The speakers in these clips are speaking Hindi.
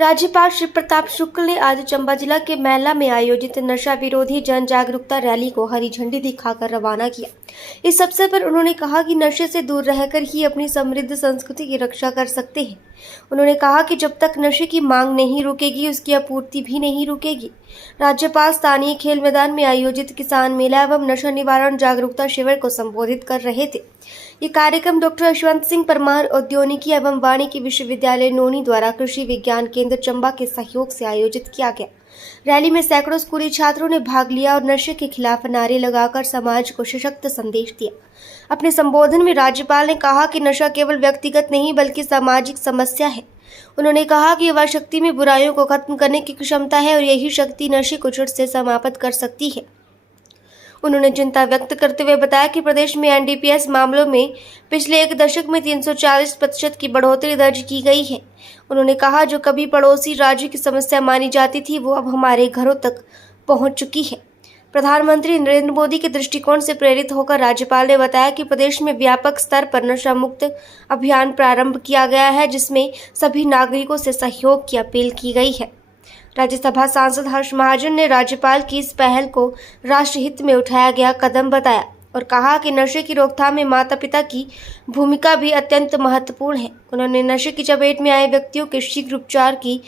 राज्यपाल श्री प्रताप शुक्ल ने आज चंबा जिला के मैला में आयोजित नशा विरोधी जन जागरूकता रैली को हरी झंडी दिखाकर रवाना किया। इस अवसर पर उन्होंने कहा कि नशे से दूर रहकर ही अपनी समृद्ध संस्कृति की रक्षा कर सकते हैं। उन्होंने कहा कि जब तक नशे की मांग नहीं रुकेगी, उसकी आपूर्ति भी नहीं रुकेगी। राज्यपाल स्थानीय खेल मैदान में आयोजित किसान मेला एवं नशा निवारण जागरूकता शिविर को संबोधित कर रहे थे। ये कार्यक्रम डॉक्टर यशवंत सिंह परमार औद्योगिकी एवं वानिकी विश्वविद्यालय नोनी द्वारा कृषि विज्ञान केंद्र चंबा के सहयोग से आयोजित किया गया। रैली में सैकड़ों स्कूली छात्रों ने भाग लिया और नशे के खिलाफ नारे लगाकर समाज को सशक्त संदेश दिया। अपने संबोधन में राज्यपाल ने कहा कि नशा केवल व्यक्तिगत नहीं बल्कि सामाजिक समस्या है। उन्होंने कहा कि युवा शक्ति में बुराइयों को खत्म करने की क्षमता है और यही शक्ति नशे को जड़ से समाप्त कर सकती है। उन्होंने चिंता व्यक्त करते हुए बताया कि प्रदेश में एनडीपीएस मामलों में पिछले एक दशक में 340% की बढ़ोतरी दर्ज की गई है। उन्होंने कहा जो कभी पड़ोसी राज्य की समस्या मानी जाती थी वो अब हमारे घरों तक पहुंच चुकी है। प्रधानमंत्री नरेंद्र मोदी के दृष्टिकोण से प्रेरित होकर राज्यपाल ने बताया कि प्रदेश में व्यापक स्तर पर नशा मुक्त अभियान प्रारंभ किया गया है, जिसमें सभी नागरिकों से सहयोग की अपील की गई है। राज्यसभा सांसद हर्ष महाजन ने राज्यपाल की इस पहल को राष्ट्रहित में उठाया गया कदम बताया और कहा कि नशे की रोकथाम में माता पिता की भूमिका भी अत्यंत महत्वपूर्ण है। उन्होंने नशे की चपेट में आए व्यक्तियों के शीघ्र उपचार की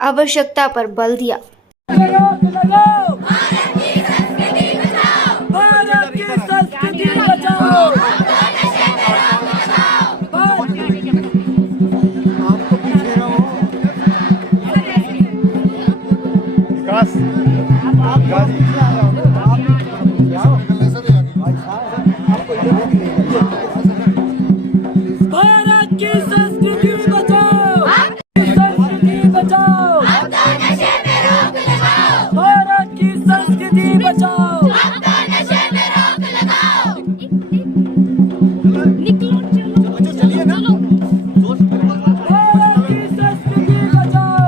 आवश्यकता पर बल दिया। भारत की संस्कृति बचाओ, संस्कृति बचाओ, भारत की संस्कृति बचाओ। चलिए ना, भारत की संस्कृति बचाओ।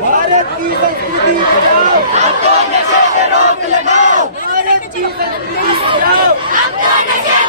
भारत की संस्कृति बचाओ, हमको नशे पे रोक लगाओ। भारत की संस्कृति बचाओ, हमको नशे